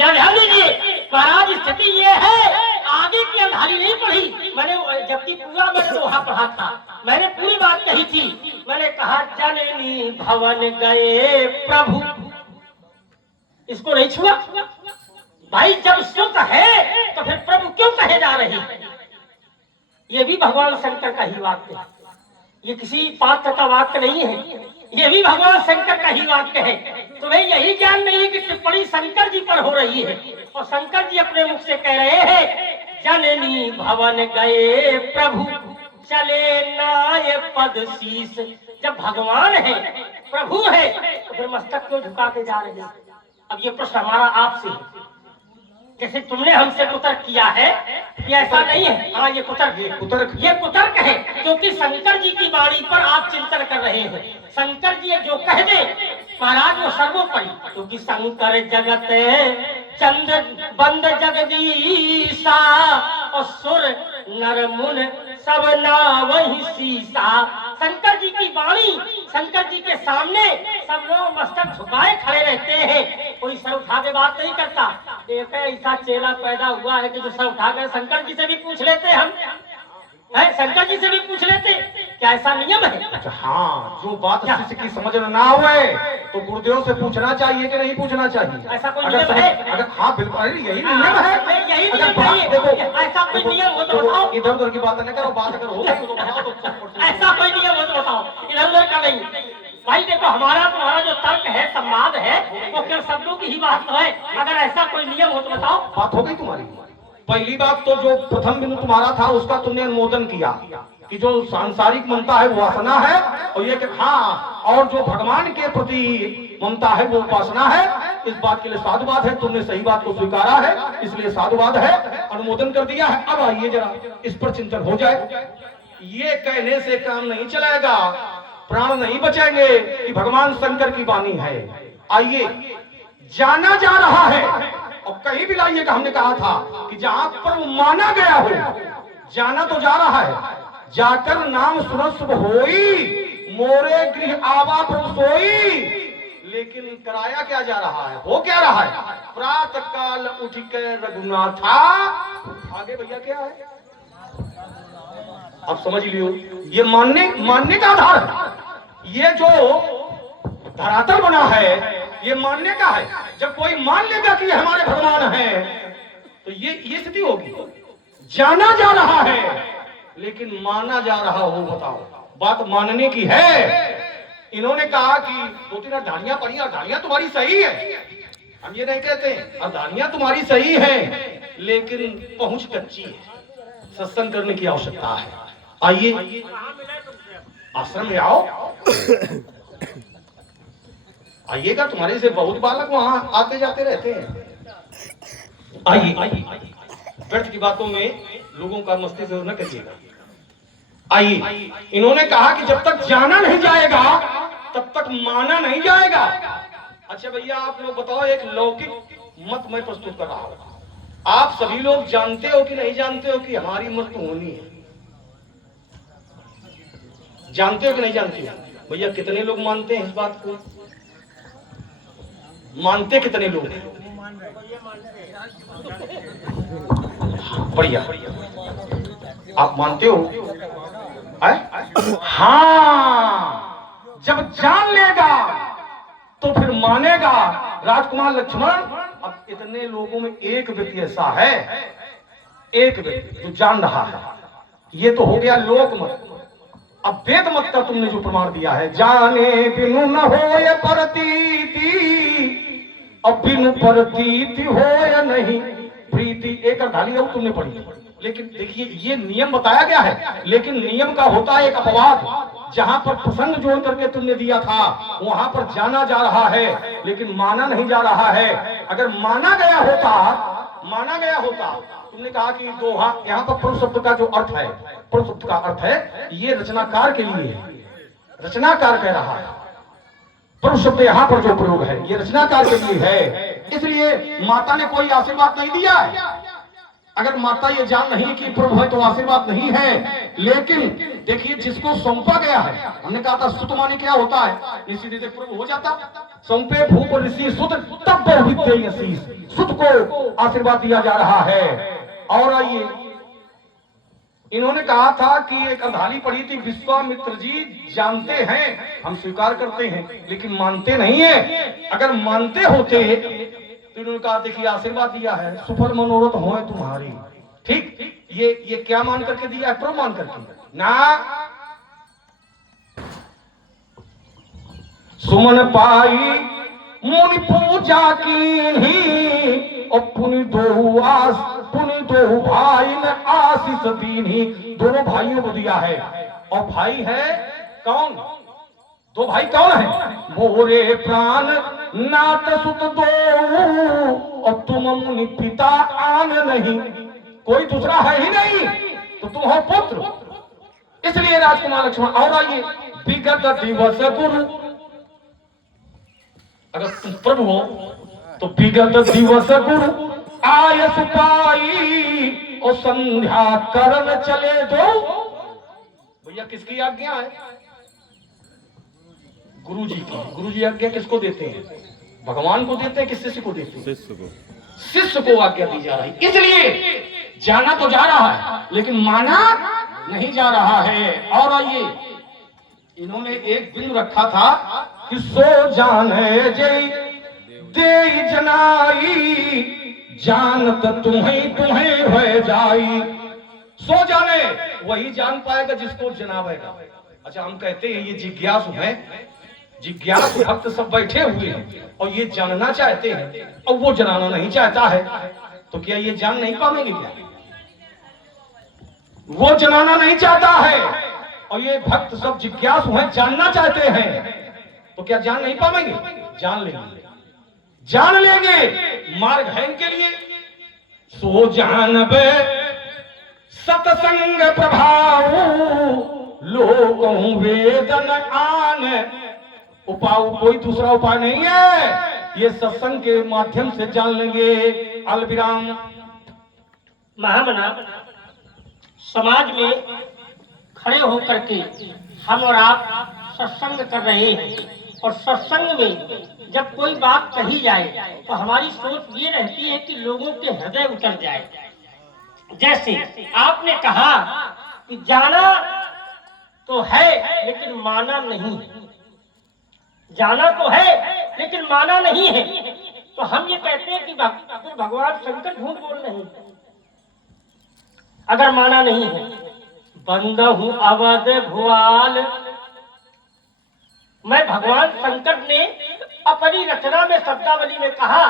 या ध्यान दीजिए महाराज, स्थिति ये है, आगे की अंधारी नहीं पढ़ी मैंने, जबकि पूरा मैंने तो वहां पढ़ा था, मैंने पूरी बात कही थी। मैंने कहा जननी भवन गए प्रभु, इसको नहीं छुआ भाई। जब सुख है तो फिर प्रभु क्यों कहे जा रहे हैं? ये भी भगवान शंकर का ही वाक्य है, ये किसी पात्र का वाक्य नहीं है, ये भी भगवान शंकर का ही वाक्य है। तुम्हें यही ज्ञान नहीं कि टिप्पणी शंकर जी पर हो रही है, और शंकर जी अपने मुख से कह रहे हैं जननी भवन गए प्रभु चले नाय पद शीस। जब भगवान है, प्रभु है, तो फिर मस्तक क्यों झुका के जा रहे हैं? अब ये प्रश्न हमारा आपसे है, जैसे तुमने हमसे कुतर्क किया है कि ऐसा नहीं है। हाँ, ये कुतर्क है, क्योंकि शंकर जी की वाणी पर आप चिंतन कर रहे हैं। शंकर जी जो कह दे महाराज वो सर्वोपरि, क्योंकि शंकर जगत चंद्र बंद जगदीशा, और सुर नर मुन सब नावहि सीसा। शंकर जी की वाणी, शंकर जी के सामने सब लोग मस्तक झुकाए खड़े रहते हैं, कोई सर उठा के बात नहीं करता। एक ऐसा चेला पैदा हुआ है कि जो सर उठा कर शंकर जी से भी पूछ लेते हम, है शंकर जी से भी पूछ लेते, क्या ऐसा नियम है? अच्छा, हाँ, जो बात शिष्य की समझ में ना हुए तो गुरुदेव से पूछना चाहिए कि नहीं पूछना चाहिए? ऐसा कोई नियम है? अगर हाँ बिल्कुल, यही नियम है, यही नियम है। देखो ऐसा कोई नियम हो तो बताओ। इधर उधर की बात न करो, बात अगर हो गई तो ऐसा कोई नियम हो तो बताओ, इधर उधर का नहीं। भाई देखो, हमारा तुम्हारा जो तर्क है, संवाद है, वो केवल शब्दों की ही बात तो है। अगर ऐसा कोई नियम हो तो बताओ। बात हो गई तुम्हारी। पहली बात तो जो प्रथम बिंदु तुम्हारा था उसका तुमने अनुमोदन किया कि जो सांसारिक ममता है वो वासना है, और ये कि हाँ, और जो भगवान के प्रति ममता है वो उपासना है। इस बात के लिए साधुवाद है, तुमने सही बात को स्वीकारा है, इसलिए साधुवाद है, अनुमोदन कर दिया है। अब आइए जरा इस पर चिंतन हो जाए। ये कहने से काम नहीं चलेगा, प्राण नहीं बचेंगे कि भगवान शंकर की वाणी है। आइए, जाना जा रहा है, और कहीं भी लाइएगा, हमने कहा था कि जहां पर माना गया हो, जाना तो जा रहा है, जाकर नाम सुरस्व होई मोरे गृह आवा प्रभु सोई। लेकिन कराया क्या जा रहा है, हो क्या रहा है? प्रातः काल उठ के रघुनाथा, आगे भैया क्या है अब समझ लियो। ये मानने का आधार है, ये जो धरातल बना है ये मानने का है। जब कोई मान लेगा कि हमारे भगवान हैं तो ये स्थिति होगी। जाना जा रहा है लेकिन माना जा रहा हो, बताओ, बात मानने की है। इन्होंने कहा कि 2-3 अडानियां पड़ी, अडानियां तुम्हारी सही है, हम ये नहीं कहते, अडानियां तुम्हारी सही है, लेकिन पहुंच कच्ची है, सत्संग करने की आवश्यकता है। आइए आश्रम में आओ, आइएगा, तुम्हारे से बहुत बालक वहां आते जाते रहते हैं। आइए, व्यर्थ की बातों में लोगों का मस्तिष्क न करिएगा। आइए, इन्होंने कहा कि जब तक जाना नहीं जाएगा तब तक माना नहीं जाएगा। अच्छा भैया, आप लोग बताओ, एक लौकिक मत मैं प्रस्तुत कर रहा हूं, आप सभी लोग जानते हो कि नहीं जानते हो कि हमारी मृत्यु होनी है? जानते हो कि नहीं जानते हो? भैया कितने लोग मानते हैं इस बात को? मानते कितने लोग? बढ़िया, आप मानते हो? हाँ, जब जान लेगा तो फिर मानेगा। राजकुमार लक्ष्मण, अब इतने लोगों में एक व्यक्ति ऐसा है, एक व्यक्ति जो जान रहा है। ये तो हो गया लोक मत। अब वेद मत का तुमने जो प्रमाण दिया है, जाने बिनु न होय प्रतीति, अब बिनु प्रतीति होय नहीं प्रीति। एक अर्धाली और तुमने पढ़ी, लेकिन देखिए ये नियम बताया गया है, लेकिन नियम का होता है एक अपवाद। जहां पर प्रसंग जोड़ करके तुमने दिया था वहां पर जाना जा रहा है लेकिन माना नहीं जा रहा है। अगर माना गया होता, तुमने कहा कि दोहा, यहाँ पर पुरुष शब्द का जो अर्थ है, पुरुष शब्द का अर्थ है ये रचनाकार के लिए, रचनाकार कह रहा है। पुरुष शब्द यहाँ पर जो प्रयोग है ये रचनाकार के लिए है, इसलिए माता ने कोई आशीर्वाद नहीं दिया है। अगर माता ये जान नहीं कि प्रभु है तो आशीर्वाद नहीं है। लेकिन देखिए जिसको सौंपा गया है, हमने कहा था सुत माने क्या होता है, इसी रीते प्रभु हो जाता। सौंपे भूप ऋषि सुत तब बहुविद्य यशीष, सुत को आशीर्वाद दिया जा रहा है। और आइए, इन्होंने कहा था कि एक अधाली पड़ी थी, विश्वामित्र जी जानते हैं, हम स्वीकार करते हैं लेकिन मानते नहीं है। अगर मानते होते तो इन्होंने कहा देखिए आशीर्वाद दिया है, सुफल मनोरथ होए तुम्हारी। ठीक, ये क्या मान करके दिया है? प्रभु मान करके ना। सुमन पाई मुनि पूजा की, और पुनि दो भाई ने आशीष दीनी, दोनों भाइयों को दिया है। और भाई है कौन? दो भाई कौन है? मोरे प्राण नाथ सुत दो, और तुम मुनि पिता आन नहीं, कोई दूसरा है ही नहीं, तो तुम हो पुत्र। इसलिए राजकुमार लक्ष्मण। और आइए, विगत दिवस गुरु, अगर तुम प्रभु हो तो विगत दिवस गुरु आय सुपाई, और संध्या करन चले दो। भैया किसकी आज्ञा है? गुरु जी की। गुरु जी आज्ञा किसको देते हैं? भगवान को देते हैं कि शिष्य को देते हैं? शिष्य को आज्ञा दी जा रही। इसलिए जाना तो जा रहा है लेकिन माना नहीं जा रहा है। और आइए, इन्होंने एक बिंदु रखा था कि सो जाने जय दे जनाई, जानत तुम्हें हो जाई। सो जाने वही जान पाएगा जिसको जनावेगा। अच्छा, हम कहते हैं ये जिज्ञासु है, जिज्ञासु भक्त सब बैठे हुए हैं और ये जानना चाहते हैं और वो जनाना नहीं चाहता है, तो क्या ये जान नहीं पाएंगे? क्या वो जनाना नहीं चाहता है और ये भक्त सब जिज्ञासु हैं, जानना चाहते हैं, तो क्या जान नहीं पाएंगे? जान लेंगे, जान लेंगे। मार्ग है इनके लिए। सो जानबे सत्संग प्रभाव, लोगों वेदन आन। उपाय कोई दूसरा उपाय नहीं है, ये सत्संग के माध्यम से जान लेंगे। अलविराम। महामना, समाज में खड़े होकर के हम और आप सत्संग कर रहे हैं, और सत्संग में जब कोई बात कही जाए तो हमारी सोच ये रहती है कि लोगों के हृदय उतर जाए। जैसे आपने कहा कि जाना तो है लेकिन माना नहीं है, जाना तो है लेकिन माना नहीं है, तो हम ये कहते हैं कि भगवान शंकर झूठ बोल रहे हैं। अगर माना नहीं है, बंद हूं अवध भुआल, मैं भगवान शंकर ने अपनी रचना में शब्दावली में कहा